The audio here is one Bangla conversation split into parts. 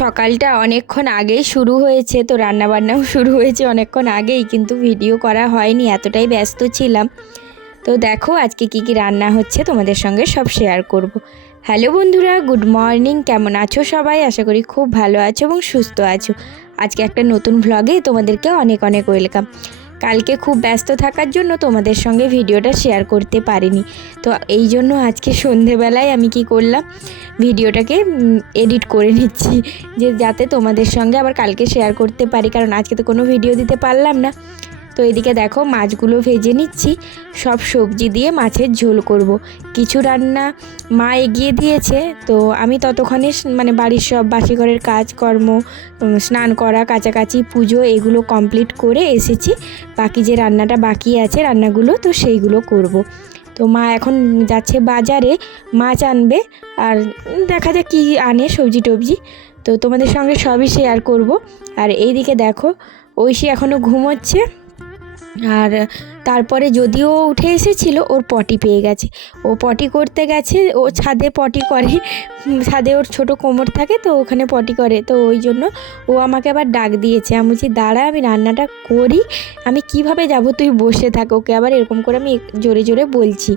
সকালটা অনেকক্ষণ আগেই শুরু হয়েছে, তো রান্নাবান্নাও শুরু হয়েছে অনেকক্ষণ আগেই, কিন্তু ভিডিও করা হয়নি, এতটাই ব্যস্ত ছিলাম। তো দেখো আজকে কি কি রান্না হচ্ছে, তোমাদের সঙ্গে সব শেয়ার করব। হ্যালো বন্ধুরা গুড মর্নিং কেমন আছো সবাই? আশা করি খুব ভালো আছো এবং সুস্থ আছো। আজকে একটা নতুন ভ্লগে তোমাদেরকে অনেক অনেক ওয়েলকাম কালকে খুব ব্যস্ত থাকার জন্য তোমাদের সঙ্গে ভিডিওটা শেয়ার করতে পারিনি। তো এই জন্য আজকে সন্ধেবেলায় আমি কি করলাম, ভিডিওটাকে এডিট করে নিচ্ছি, যে যাতে তোমাদের সঙ্গে আবার কালকে শেয়ার করতে পারি। কারণ আজকে তো কোনো ভিডিও দিতে পারলাম না। তো এদিকে দেখো মাছগুলো ভেজে নিচ্ছি। সব সবজি দিয়ে মাছের ঝোল করব। কিছু রান্না মা এগিয়ে দিয়েছে, তো আমি ততক্ষণে মানে বাড়ির সব বাসি ঘরের কাজকর্ম স্নান করা কাচাকাচি পুজো এগুলো কমপ্লিট করে এসেছি। বাকি যে রান্নাটা বাকি আছে রান্নাগুলো তো সেইগুলো করব। তো মা এখন যাচ্ছে বাজারে, মাছ আনবে আর দেখা যাক কী আনে সবজি টবজি। তো তোমাদের সঙ্গে সবই শেয়ার করব। আর এইদিকে দেখো ঐশী এখনও ঘুমোচ্ছে। আর তারপরে যদিও উঠে এসেছিল, ওর পটি পেয়ে গেছে। ও পটি করতে গেছে, ও ছাদে পটি করে ছাদে ওর ছোট কোমর থাকে তো, ওখানে পটি করে। তো ওই জন্য ও আমাকে আবার ডাক দিয়েছে। আমি বলছি, দাঁড়া, আমি রান্নাটা করি, আমি কীভাবে যাব? তুই বসে থাক। ওকে আবার এরকম করে আমি জোরে জোরে বলছি।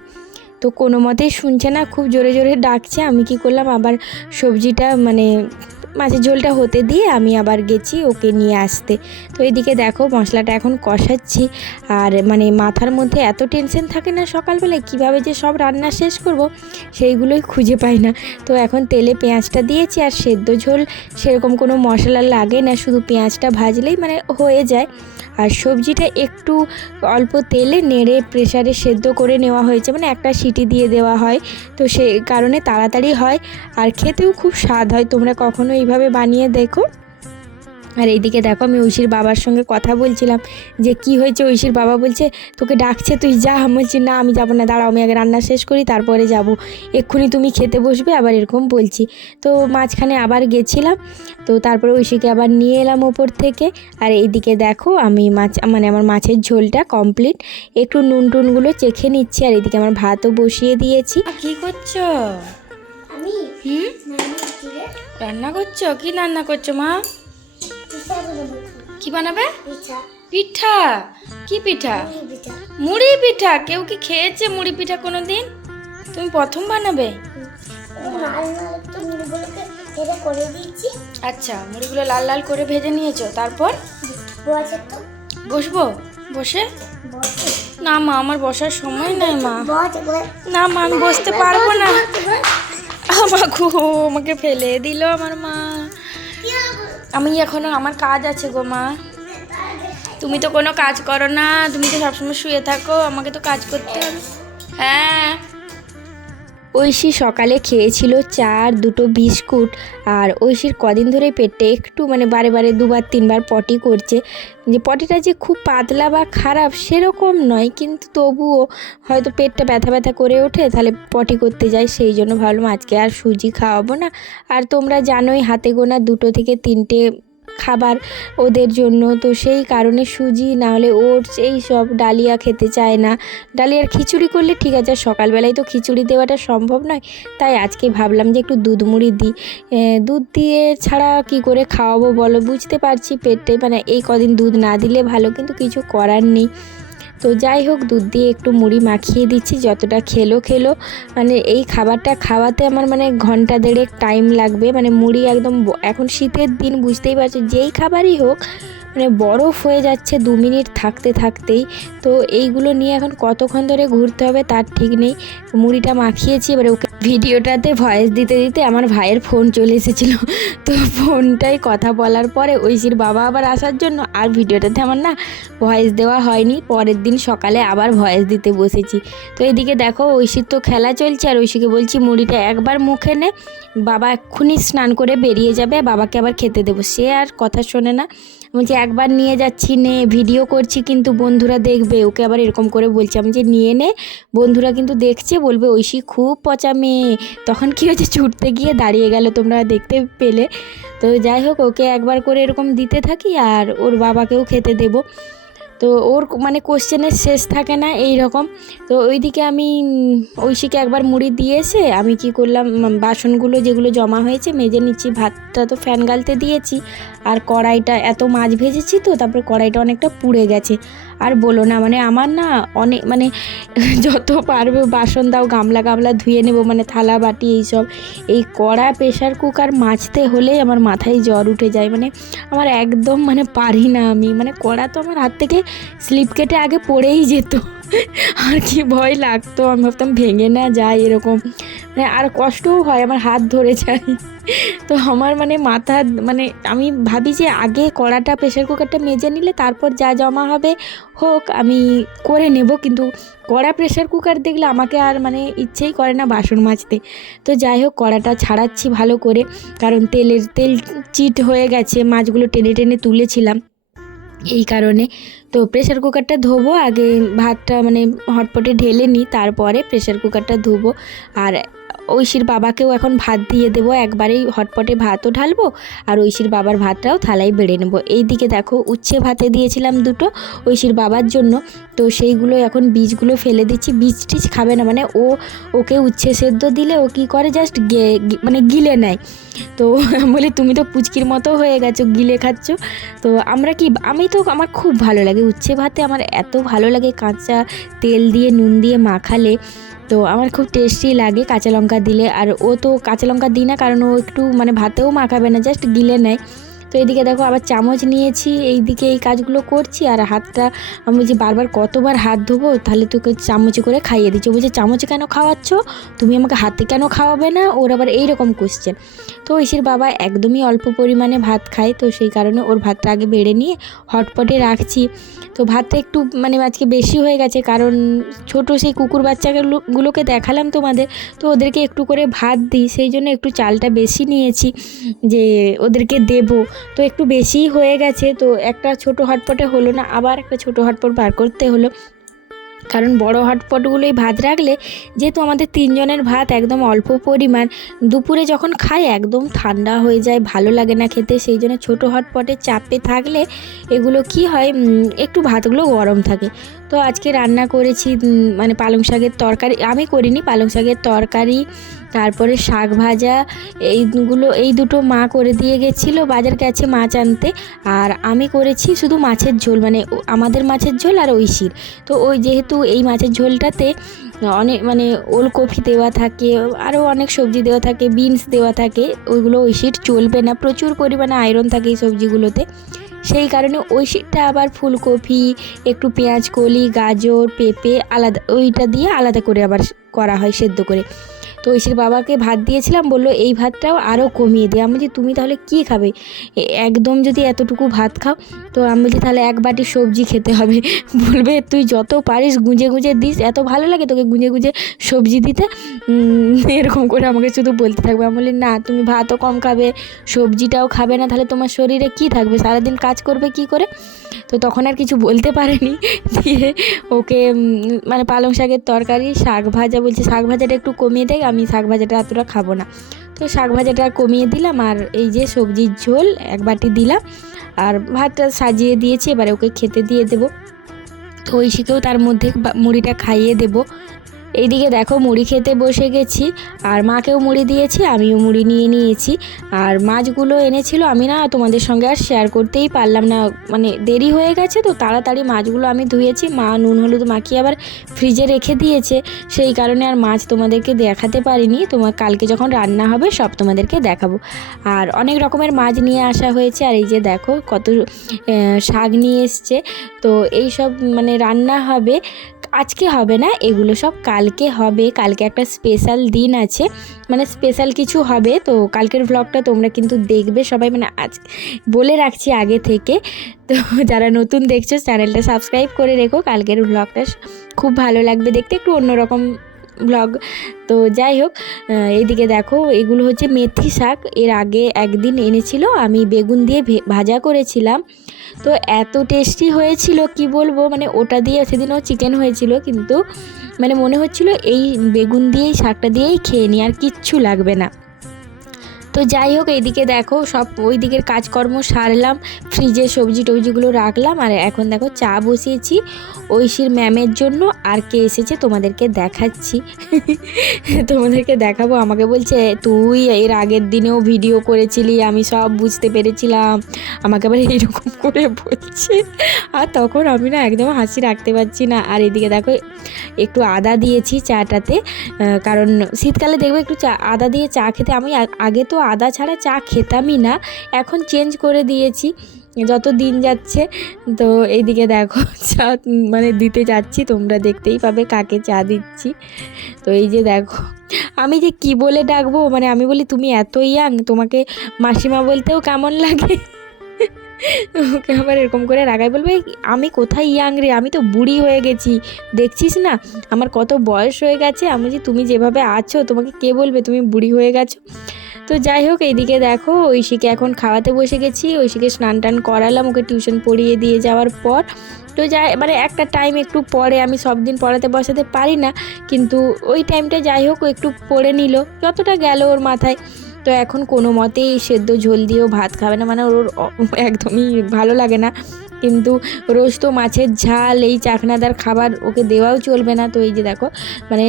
তো কোনো মতেই শুনছে না, খুব জোরে জোরে ডাকছে। আমি কি করলাম, আবার সবজিটা মানে মাছের ঝোলটা হতে দিয়ে আমি আবার গেছি ওকে নিয়ে আসতে। তো এইদিকে দেখো মশলাটা এখন কষাচ্ছি। আর মানে মাথার মধ্যে এত টেনশন থাকে না সকালবেলায়, কীভাবে যে সব রান্না শেষ করব সেইগুলোই খুঁজে পাই না। তো এখন তেলে পেঁয়াজটা দিয়েছি আর সেদ্ধ ঝোল, সেরকম কোনো মশলা লাগে না, শুধু পেঁয়াজটা ভাজলেই মানে হয়ে যায়। আর সবজিটা একটু অল্প তেলে নেড়ে প্রেসারে সেদ্ধ করে নেওয়া হয়েছে মানে একটা সিটি দিয়ে দেওয়া হয়। তো সেই কারণে তাড়াতাড়ি হয়, আর খেতেও খুব স্বাদ হয়, তোমরা কখনো এইভাবে বানিয়ে দেখো। আর এইদিকে দেখো, আমি ঐশীর বাবার সঙ্গে কথা বলছিলাম যে, কি হয়েছে? ঐশীর বাবা বলছে, তোকে ডাকছে তুই যা। আমি বলছি, না, আমি যাব না, দাঁড়াও, আমি আগে রান্না শেষ করি, তারপরে যাব। এক্ষুনি তুমি খেতে বসবে, আবার এরকম বলছি। তো মাঝখানে আবার গেছিলাম, তো তারপরে ঐশীকে আবার নিয়ে এলাম ওপর থেকে। আর এইদিকে দেখো, আমি মাছ মানে আমার মাছের ঝোলটা কমপ্লিট। একটু নুন টুনগুলো চেখে নিচ্ছি, আর এইদিকে আমার ভাতও বসিয়ে দিয়েছি। কি করছ? হুম? রান্না করছ? কি রান্না করছ মা? কি বানাবে? পিঠা। কি পিঠা? মুড়ি পিঠা। কেউ কি খেয়েছে মুড়ি পিঠা কোনো দিন তুমি প্রথম বানাবে? আচ্ছা মুড়িগুলো লাল লাল করে ভেজে নিয়েছো। তারপর? বসবো? বসে? না মা আমার বসার সময় নাই মা। না মা আমি বসতে পারব না। আমার গো আমাকে ফেলে দিল আমার মা। আমি এখনও আমার কাজ আছে গো মা। তুমি তো কোনো কাজ করো না, তুমি তো সবসময় শুয়ে থাকো, আমাকে তো কাজ করতে হবে। হ্যাঁ। ঐশী সকালে খেয়েছিল চা আর দুটো বিস্কুট। আর ঐশীর কদিন ধরে পেটে একটু মানে বারে বারে দুবার, তিনবার পটি করছে। যে পটিটা যে খুব পাতলা বা খারাপ সেরকম নয়, কিন্তু তবুও হয়তো পেটটা ব্যথা ব্যথা করে ওঠে, তাহলে পটি করতে যায় সেই জন্য ভাবলাম আজকে আর সুজি খাওয়াবো না। আর তোমরা জানোই হাতে গোনা দুটো থেকে তিনটে খাবার ওদের জন্য। তো সেই কারণে সুজি, না হলে ওটস, এই সব ডালিয়া খেতে চায় না। ডালিয়ার খিচুড়ি করলে ঠিক আছে সকালবেলায় তো খিচুড়ি দেওয়াটা সম্ভব নয়। তাই আজকে ভাবলাম যে একটু দুধ মুড়ি দিই। দুধ দিয়ে ছাড়া কি করে খাওয়াবো বলো? বুঝতে পারছি পেটে মানে এই কদিন দুধ না দিলে ভালো, কিন্তু কিছু করার নেই। তো যাই হোক, দুধ দিয়ে একটু মুড়ি মাখিয়ে দিচ্ছি, যতটা খেলো খেলো। মানে এই খাবারটা খাওয়াতে আমার মানে ঘণ্টা দেড়েক টাইম লাগবে। মানে মুড়ি একদম এখন শীতের দিন, বুঝতেই পারছ, যেই খাবারই হোক মানে বরফ হয়ে যাচ্ছে দু মিনিট থাকতে থাকতেই। তো এইগুলো নিয়ে এখন কতক্ষণ ধরে ঘুরতে হবে তার ঠিক নেই। মুড়িটা মাখিয়েছি, এবারে ওকে ভিডিওটাতে ভয়েস দিতে দিতে আমার ভাইয়ের ফোন চলে এসেছিল। তো ফোনটাই কথা বলার পরে ঐশীর বাবা আবার আসার জন্য আর ভিডিওটাতে আমার না ভয়েস দেওয়া হয়নি। পরের দিন সকালে আবার ভয়েস দিতে বসেছি। তো এদিকে দেখো ঐশীর তো খেলা চলছে আর ঐশীকে বলছি মুড়িটা একবার মুখে নে। বাবা এক্ষুনি স্নান করে বেরিয়ে যাবে, বাবাকে আবার খেতে দেবো। সে আর কথা শোনে না। বলছি একবার নিয়ে যাচ্ছি, নে ভিডিও করছি, কিন্তু বন্ধুরা দেখবে। ওকে আবার এরকম করে বলছি, আমি যে নিয়ে নে, বন্ধুরা কিন্তু দেখছে, বলবে, ঐশী খুব পচা মেয়ে। তখন কী হয়েছে, ছুটতে গিয়ে দাঁড়িয়ে গেল তোমরা দেখতে পেলে। তো যাই হোক, ওকে একবার করে এরকম দিতে থাকি আর ওর বাবাকেও খেতে দেবো। তো ওর মানে কোশ্চেনের শেষ থাকে না এই রকম তো ওইদিকে আমি ঐশীকে একবার মুড়ি দিয়েছে আমি কি করলাম বাসনগুলো যেগুলো জমা হয়েছে মেজে নিচ্ছি, ভাতটা তো ফ্যান গালতে দিয়েছি। আর কড়াইটা, এত মাছ ভেজেছি তো, তারপরে কড়াইটা অনেকটা পুড়ে গেছে। আর বলো না মানে আমার না অনেক মানে যত পারবে বাসন দাও, গামলা গামলা ধুয়ে নেব মানে থালা বাটি এইসব। এই কড়া প্রেশার কুকার মাজতে হলেই আমার মাথায় জ্বর উঠে যায় মানে আমার একদম মানে পারি না আমি। মানে কড়া তো আমার হাত থেকে স্লিপ কেটে আগে পড়েই যেত। আর কি ভয় লাগতো, আমি ভাবতাম ভেঙে না যায় এরকম। মানে আর কষ্টও হয়, আমার হাত ধরে যায়। তো আমার মানে মাথা মানে আমি ভাবি যে আগে কড়াটা প্রেশার কুকারটা মেজে নিলে তারপর যা জমা হবে হোক, আমি করে নেব। কিন্তু কড়া প্রেশার কুকার দেখলে আমাকে আর মানে ইচ্ছেই করে না বাসন মাজতে। তো যাই হোক, কড়াটা ছাড়াচ্ছি ভালো করে। কারণ তেলের, তেল চিট হয়ে গেছে, মাছগুলো টেনে টেনে তুলেছিলাম। এই কারণে তো প্রেশার কুকারটা ধোবো। আগে ভাতটা মানে হটপটে ঢেলে নিই, তারপরে প্রেশার কুকারটা ধোবো। আর ঐশীর বাবাকেও এখন ভাত দিয়ে দেবো, একবারেই হটপটে ভাতও ঢালবো আর ঐশীর বাবার ভাতটাও থালায় বেড়ে নেব। এই দিকে দেখো উচ্ছে ভাতে দিয়েছিলাম দুটো ঐশীর বাবার জন্য, তো সেইগুলো এখন বীজগুলো ফেলে দিচ্ছি। বীজ টিজ খাবে না মানে ও, ওকে উচ্ছে সেদ্ধ দিলে ও কী করে জাস্ট গে মানে গিলে নেয়। তো বলি, তুমি তো পুচকির মতো হয়ে গেছো, গিলে খাচ্ছ। তো আমরা কি, আমি তো, আমার খুব ভালো লাগে উচ্ছে ভাতে, আমার এত ভালো লাগে কাঁচা তেল দিয়ে, নুন দিয়ে মাখালে। তো আমার খুব টেস্টি লাগে কাঁচা লঙ্কা দিলে। আর ও তো কাঁচা লঙ্কা দিই না, কারণ ও একটু মানে ভাতেও মাখাবে না জাস্ট গিলে নেয়। তো এইদিকে দেখো আবার চামচ নিয়েছি, এইদিকে এই কাজগুলো করছি আর হাতটা আমি যে বারবার কতবার হাত ধোবো তাহলে তোকে চামচে করে খাইয়ে দিচ্ছি। বলছে, চামচে কেন খাওয়াচ্ছ? তুমি আমাকে হাতে কেন খাওয়াবে না? ওর আবার এইরকম কোশ্চেন তো ঐশীর বাবা একদমই অল্প পরিমাণে ভাত খায়, তো সেই কারণে ওর ভাতটা আগে বেড়ে নিয়ে হটপটে রাখছি। তো ভাতটা একটু মানে আজকে বেশি হয়ে গেছে, কারণ ছোট সেই কুকুর বাচ্চাগুলোকে দেখালাম তোমাদের, তো ওদেরকে একটু করে ভাত দিই, সেই জন্য একটু চালটা বেশি নিয়েছি যে ওদেরকে দেব। তো একটু বেশিই হয়ে গেছে। তো একটা ছোট হটপটে হলো না, আবার একটা ছোট হটপট বার করতে হলো। কারণ বড় হটপটগুলোই ভাত রাখলে যেহেতু আমাদের তিনজনের ভাত একদম অল্প পরিমাণ, দুপুরে যখন খাই একদম ঠান্ডা হয়ে যায়, ভালো লাগে না খেতে। সেই জন্য ছোটো হটপটে চাপে থাকলে এগুলো কি হয় একটু ভাতগুলো গরম থাকে। তো আজকে রান্না করেছি মানে পালং শাকের তরকারি, আমি করিনি, পালং শাকের তরকারি, তারপরে শাক ভাজা, এইগুলো, এই দুটো মা করে দিয়ে গেছিল বাজার গেছে মাছ আনতে, আর আমি করেছি শুধু মাছের ঝোল মানে আমাদের মাছের ঝোল আর ঐশীর। তো ওই যেহেতু এই মাছের ঝোলটাতে অনেক মানে ওলকপি দেওয়া থাকে, আরও অনেক সবজি দেওয়া থাকে, বিনস দেওয়া থাকে, ওইগুলো ঐশীর চলবে না, প্রচুর পরিমাণে আয়রন থাকে এই সবজিগুলোতে। সেই কারণে ওই শীতটা আবার ফুলকপি, একটু পেঁয়াজ কলি, গাজর, পেঁপে আলাদা, ওইটা দিয়ে আলাদা করে আবার করা হয় সেদ্ধ করে। তো ঐশীর বাবাকে ভাত দিয়েছিলাম, বলল এই ভাতটাও আরও কমিয়ে দে। আমি যে তুমি তাহলে কি খাবে? একদম যদি এতটুকু ভাত খাও তো আমি বলছি, তাহলে এক বাটি সবজি খেতে হবে। বলবে, তুই যত পারিস গুঁজে গুঁজে দিস, এত ভালো লাগে তোকে গুঁজে গুঁজে সবজি দিতে? এরকম করে আমাকে শুধু বলতে থাকবে। আমি বলি, না, তুমি ভাতও কম খাবে, সবজিটাও খাবে না, তাহলে তোমার শরীরে কি থাকবে? সারাদিন কাজ করবে কি করে? তো তখন আর কিছু বলতে পারেনি। দিয়ে ওকে মানে পালং শাকের তরকারি, শাক ভাজা বলছি, শাক ভাজাটা একটু কমিয়ে দেয় আমি শাক ভাজাটা এতটা খাব না। তো শাক ভাজাটা কমিয়ে দিলাম আর এই যে সবজির ঝোল এক বাটি দিলাম আর ভাতটা সাজিয়ে দিয়েছি, এবারে ওকে খেতে দিয়ে দেবো। তো ঐশীকেও তার মধ্যে মুড়িটা খাইয়ে দেবো। এইদিকে দেখো মুড়ি খেতে বসে গেছি। আর মাকেও মুড়ি দিয়েছি, আমিও মুড়ি নিয়ে নিয়েছি। আর মাছগুলো এনেছিল, আমি না তোমাদের সঙ্গে আর শেয়ার করতেই পারলাম না। মানে দেরি হয়ে গেছে তো তাড়াতাড়ি মাছগুলো আমি ধুয়েছি। মা নুন হলুদ মাখিয়ে আবার ফ্রিজে রেখে দিয়েছে। সেই কারণে আর মাছ তোমাদেরকে দেখাতে পারিনি। তোমার কালকে যখন রান্না হবে সব তোমাদেরকে দেখাবো। আর অনেক রকমের মাছ নিয়ে আসা হয়েছে। আর এই যে দেখো কত শাক নিয়ে এসছে। তো এই সব মানে রান্না হবে, আজকে হবে না, এগুলো সব কালকে হবে, কালকে একটা স্পেশাল দিন আছে। মানে স্পেশাল কিছু হবে, তো কালকের ব্লগটা তোমরা কিন্তু দেখবে সবাই। মানে আজ বলে রাখছি আগে থেকে। তো যারা নতুন দেখছ চ্যানেলটা সাবস্ক্রাইব করে রেখো। কালকের ব্লগটা খুব ভালো লাগবে। দেখতে একটু অন্যরকম ব্লগ তো যাই হোক এদিকে এইদিকে দেখো, এগুলো হচ্ছে মেথি শাক। এর আগে একদিন এনেছিল, আমি বেগুন দিয়ে ভাজা করেছিলাম। তো এত টেস্টি হয়েছিল, কি বলব? মানে ওটা দিয়ে সেদিনও চিকেন হয়েছিল, কিন্তু মানে মনে হচ্ছিল এই বেগুন দিয়েই, শাকটা দিয়েই খেয়ে নিই আর কিচ্ছু লাগবে না। তো যাই হোক, এইদিকে দেখো সব ওই দিকের কাজকর্ম সারলাম, ফ্রিজে সবজি টবজিগুলো রাখলাম, আর এখন দেখো চা বসিয়েছি ঐশীর ম্যামের জন্য, আর কে এসেছে তোমাদেরকে দেখাচ্ছি। তোমাদেরকে দেখাবো, আমাকে বলছে, তুই এর আগের দিনেও ভিডিও করেছিলি, আমি সব বুঝতে পেরেছিলাম। আমাকে আবার এইরকম করে বলছে, আর তখন আমি না একদম হাসি রাখতে পারছি না। আর এদিকে দেখো, একটু আদা দিয়েছি চাটাতে কারণ শীতকালে দেখবে একটু চা, আদা দিয়ে চা খেতে আমি আগে তো আদা ছাড়া চা খেতামই না। এখন চেঞ্জ করে দিয়েছি। যত দিন যাচ্ছে, তো এইদিকে দেখো, চা মানে দিতে যাচ্ছি, তোমরা দেখতেই পাবে কাকে চা দিচ্ছি। তো এই যে দেখো, আমি যে কি বলে ডাকবো? মানে আমি বলি, তুমি এত ইয়াং তোমাকে মাসিমা বলতেও কেমন লাগে? ওকে আবার এরকম করে রাগাই বলবে আমি কোথায় ইয়াং রে? আমি তো বুড়ি হয়ে গেছি। দেখছিস না? আমার কত বয়স হয়ে গেছে। আমি যে তুমি যেভাবে আছো, তোমাকে কে বলবে? তুমি বুড়ি হয়ে গেছো? তো যাই হোক এইদিকে দেখো, ঐশীকে এখন খাওয়াতে বসে গেছি। ঐশীকে স্নান টান করালাম, ওকে টিউশন পড়িয়ে দিয়ে যাওয়ার পর। তো যাই মানে একটা টাইম একটু পরে, আমি সব দিন পড়াতে বসাতে পারি না, কিন্তু ওই টাইমটা যাই হোক একটু পড়ে নিল। যতটা গেল ওর মাথায়। তো এখন কোনো মতেই সেদ্ধ ঝোল দিয়েও ভাত খাবে না মানে ওর একদমই ভালো লাগে না। কিন্তু রোজ তো মাছের ঝাল, এই চাকনাদার খাবার ওকে দেওয়াও চলবে না। তো এই যে দেখো মানে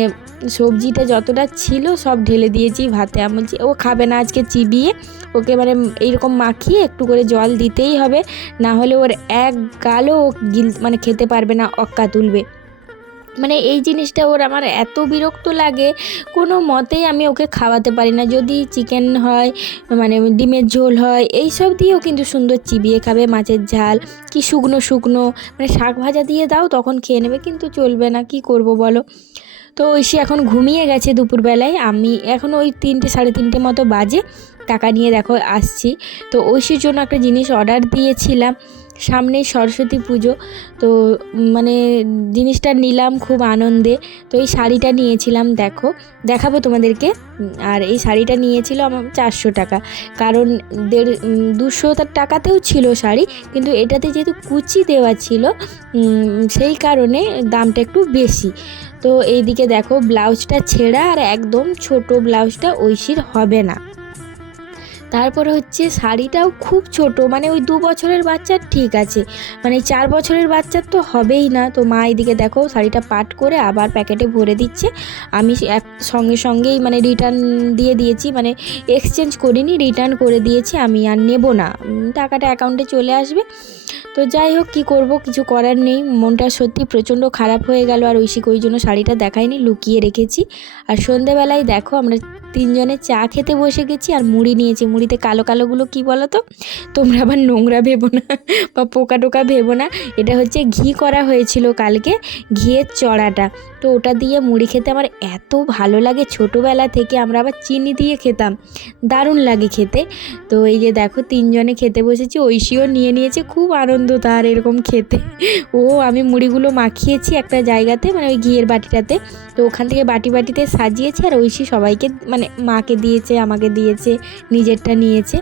সবজিটা যতটা ছিল সব ঢেলে দিয়েছি ভাতে। আমি বলছি, ও খাবে না আজকে চিবিয়ে। ওকে মানে এইরকম মাখিয়ে একটু করে জল দিতেই হবে। না হলে ওর এক গালও ও গিল মানে খেতে পারবে না, অক্কা তুলবে। মানে এই জিনিসটা ওর আমার এত বিরক্ত লাগে, কোনো মতেই আমি ওকে খাওয়াতে পারি না। যদি চিকেন হয় মানে ডিমের ঝোল হয় এই সব দিয়েও কিন্তু সুন্দর চিবিয়ে খাবে, মাছের ঝাল, কি শুকনো শুকনো মানে শাক ভাজা দিয়ে দাও, তখন খেয়ে নেবে, কিন্তু চলবে না, কি করব বলো? তো ঐশী এখন ঘুমিয়ে গেছে দুপুরবেলায়, আমি এখন ওই তিনটে, সাড়ে তিনটে মতো বাজে, টাকা নিয়ে দেখো, আসছি। তো ঐশীর জন্য একটা জিনিস অর্ডার দিয়েছিলাম। সামনেই সরস্বতী পুজো। তো মানে জিনিসটা নিলাম খুব আনন্দে। তো এই শাড়িটা নিয়েছিলাম, দেখো। দেখাবো তোমাদেরকে। আর এই শাড়িটা নিয়েছিল আমার চারশো টাকা। কারণ দেড় দুশো টাকাতেও ছিল শাড়ি, কিন্তু এটাতে যেহেতু কুচি দেওয়া ছিল সেই কারণে দামটা একটু বেশি। তো এইদিকে দেখো, ব্লাউজটা ছেঁড়া আর একদম ছোট ব্লাউজটা ঐশীর হবে না। তারপরে হচ্ছে শাড়িটাও খুব ছোট মানে ওই দু বছরের বাচ্চার ঠিক আছে। মানে চার বছরের বাচ্চার তো হবেই না। তো মা এদিকে দেখো শাড়িটা পাট করে আবার প্যাকেটে ভরে দিচ্ছে। আমি এক সঙ্গে সঙ্গেই মানে রিটার্ন দিয়ে দিয়েছি মানে এক্সচেঞ্জ করিনি, রিটার্ন করে দিয়েছি, আমি আর নেব না। টাকাটা অ্যাকাউন্টে চলে আসবে। তো যাই হোক, কী করব, কিছু করার নেই। মনটা সত্যি প্রচণ্ড খারাপ হয়ে গেল, আর ঐশিক ওই জন্য শাড়িটা দেখাইনি লুকিয়ে রেখেছি। আর সন্ধেবেলায় দেখো আমরা তিনজনে চা খেতে বসে গেছি আর মুড়ি নিয়েছি। মুড়িতে কালো কালোগুলো কি বলো তো তোমরা আবার নোংরা ভেবো না বা পোকা টোকা ভেবো না। এটা হচ্ছে ঘি করা হয়েছিল কালকে, ঘিয়ের চড়াটা। তো ওটা দিয়ে মুড়ি খেতে আমার এত ভালো লাগে। ছোটোবেলা থেকে আমরা আবার চিনি দিয়ে খেতাম। দারুণ লাগে খেতে। তো এই যে দেখো, তিনজনে খেতে বসেছি। ঐশীও নিয়ে নিয়েছে, খুব আনন্দ তার এরকম খেতে। ও, আমি মুড়িগুলো মাখিয়েছি একটা জায়গাতে মানে ওই ঘিয়ের বাটিটাতে। তো ওখান থেকে বাটি বাটিতে সাজিয়েছে আর ঐশী সবাইকে মানে মাকে দিয়েছে, আমাকে দিয়েছে, নিজেরটা নিয়েছে।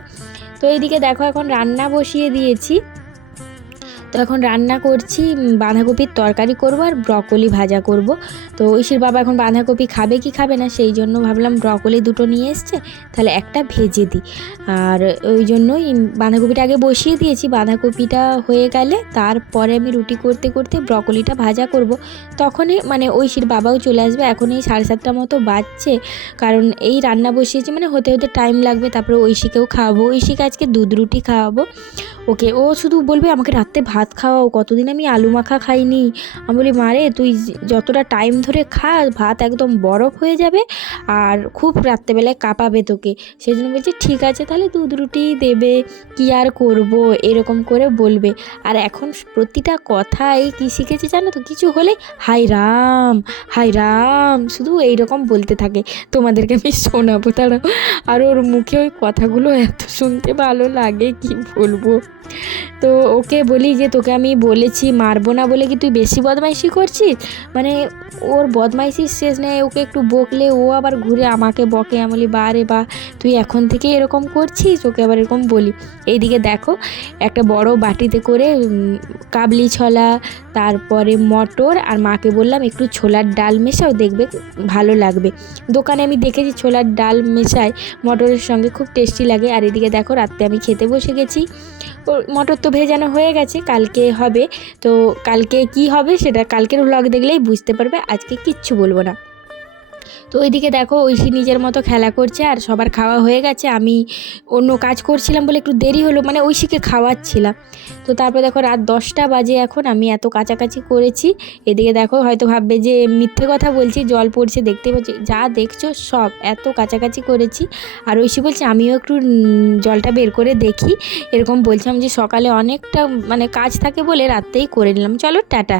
তো এইদিকে দেখো, এখন রান্না বসিয়ে দিয়েছি। তো এখন রান্না করছি বাঁধাকপির তরকারি করব আর ব্রকলি ভাজা করব। তো ঐশীর বাবা এখন বাঁধাকপি খাবে কি খাবে না সেই জন্য ভাবলাম ব্রকলি দুটো নিয়ে এসছে, তাহলে একটা ভেজে দিই। আর ওই জন্যই বাঁধাকপিটা আগে বসিয়ে দিয়েছি, বাঁধাকপিটা হয়ে গেলে তারপরে আমি রুটি করতে করতে ব্রকলিটা ভাজা করব। তখনই মানে ঐশীর বাবাও চলে আসবে, এখন এই সাড়ে সাতটা মতো বাজছে, কারণ এই রান্না বসিয়েছি মানে হতে হতে টাইম লাগবে, তারপরে ঐশীকেও খাওয়াবো, ঐশীকে আজকে দুধ রুটি খাওয়াবো। ওকে, ও শুধু বলবে আমাকে রাত্রে ভাত খাওয়াও কতদিন আমি আলু মাখা খাইনি। আমি বলি মারে তুই যতটা টাইম ধরে খা ভাত একদম বরফ হয়ে যাবে আর খুব রাত্রেবেলায় কাঁপাবে তোকে। সেই জন্য বলছি ঠিক আছে তাহলে দুধ রুটি দেবে কি আর করব? এরকম করে বলবে। আর এখন প্রতিটা কথাই কি শিখেছি জানো তো? কিছু হলে হাই রাম হাই রাম। শুধু এইরকম বলতে থাকে। তোমাদেরকে আমি শোনাবো তারা আর ওর মুখে ওই কথাগুলো এত শুনতে ভালো লাগে কি বলব? তো ওকে বলি যে যে তোকে আমি বলেছি, মারবো না বলে কি তুই বেশি বদমাইশি করছিস? মানে ওর বদমাইশির শেষ নেই, ওকে একটু বকলে ও আবার ঘুরে আমাকে বকে, আমি বলি বা রে বা তুই এখন থেকে এরকম করছিস? ওকে আবার এরকম বলি। এইদিকে দেখো, একটা বড় বাটিতে করে কাবলি ছলা, তারপরে মটর, আর মাকে বললাম একটু ছোলার ডাল মেশাও, দেখবে ভালো লাগবে। দোকানে আমি দেখেছি ছোলার ডাল মেশায়, মটরের সঙ্গে খুব টেস্টি লাগে। আর এদিকে দেখো, রাত্রে আমি খেতে বসে গেছি। মটর তো ভেজানো হয়ে গেছে, কালকে হবে। তো কালকে কি হবে সেটা কালকের ব্লগ দেখলেই বুঝতে পারবে, আজকে কিচ্ছু বলব না। তো ওইদিকে দেখো ঐশী নিজের মতো খেলা করছে আর সবার খাওয়া হয়ে গেছে। আমি অন্য কাজ করছিলাম বলে একটু দেরি হলো মানে ঐশীকে খাওয়াচ্ছিলাম। তো তারপর দেখো রাত দশটা বাজে এখন, আমি এত কাছাকাছি করেছি। এদিকে দেখো হয়তো ভাববে যে মিথ্যে কথা বলছি, জল পড়ছে, দেখতে পাচ্ছি, যা দেখছ সব, এত কাছাকাছি করেছি। আর ঐশী বলছে, আমিও একটু জলটা বের করে দেখি। এরকম বলছিলাম যে সকালে অনেকটা মানে কাজ থাকে বলে রাত্রেই করে নিলাম। চলো, টাটা।